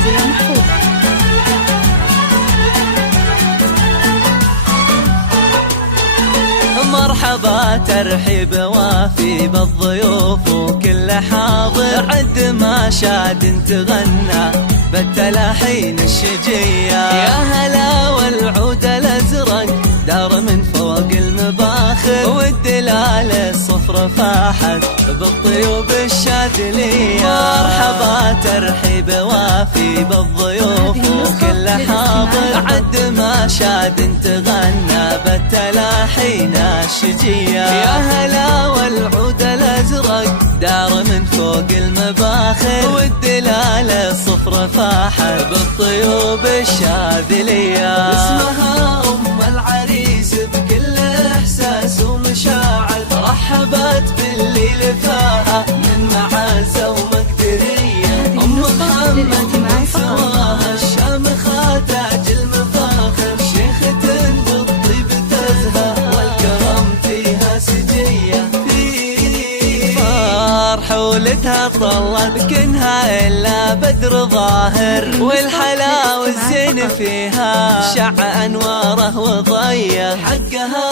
فوزية محفوظ. مرحبا ترحيب وافي بالضيوف وكل حاضر، عد ما شاد تغنى بالتلاحين الشجية. يا هلا والعود الازرق دار من فوق المباخر، والدلال الصفر فاحت بالطيوب الشاذلية. مرحبا ترحيب وافي بالضيوف وكل حاضر، عد ما شاد تغنى بالتلاحين الشجية. يا هلا والعود الازرق دار من فوق المباخر، والدلال الصفر فاحت بالطيوب الشاذلية. اسمها ام العريس بكل احساس ومشاعر، رحبت باللي لفاها من معزة ومقدرية. ام محمد من ثواها الشامخة تاج المفاخر، شيخة بالطيب تزهى والكرم فيها سجية. حولتها طلت كنها إلا بدر ظاهر، والحلا والزين فيها شع أنواره وضية. حقها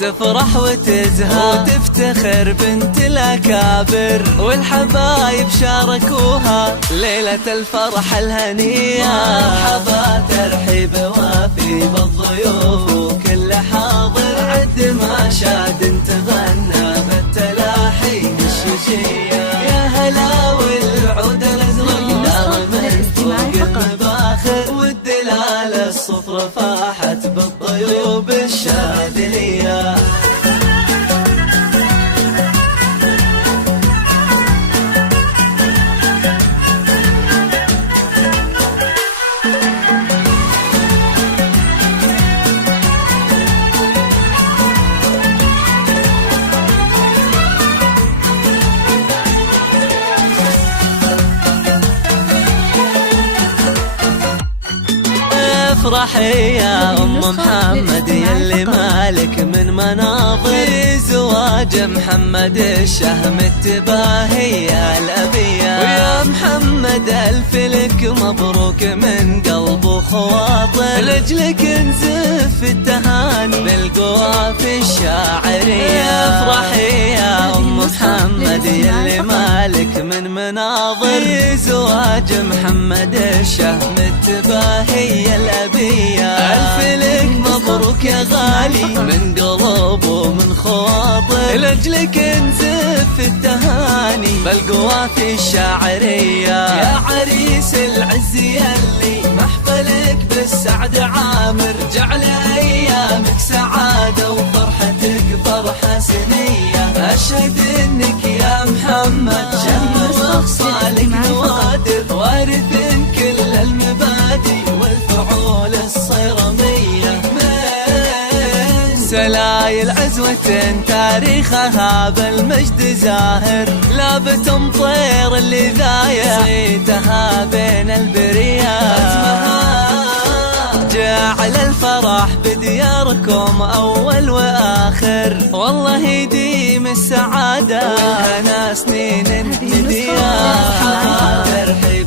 تفرح وتزهى وتفتخر بنت الأكابر، والحبايب شاركوها ليلة الفرح الهنية. مرحبا ترحيب وافي بالضيوف وكل حاضر، عد ما شاد تغنى بالتلاحين الشجية. يا هلا والعود الازرق دار من فوق المباخر، والدلال الصفر فاحت بالطيوب الشاذلية. افرحي يا ام محمد يلي مالك من مناظر، زواج محمد الشهم التباهي الابيه. ويا محمد الف لك مبروك من قلب وخواطر، لاجلك نزف التهاني بالقوافي الشاعريه. افرحي يا ام محمد يلي مالك من مناظر، زواج محمد الشهم التباهي الابيه. ألف لك مبروك يا غالي من قلب ومن خواطر، لأجلك نزف التهاني بالقوافي الشاعرية. يا عريس العز يلي محفلك بالسعد عامر، جعل أيامك سعادة وفرحتك فرحة سنية. أشهد إنك يا محمد شهم وخصالك نوادر، وارث كل المبادئ والفعول الصيرمية. من سلايل عزوة تاريخها بالمجد زاهر، لابت مطير اللي ذايع صيتها بين البريات. جعل الفرح بدياركم أول وآخر، والله يديم السعادة والهنا سنين نديا. ترحيب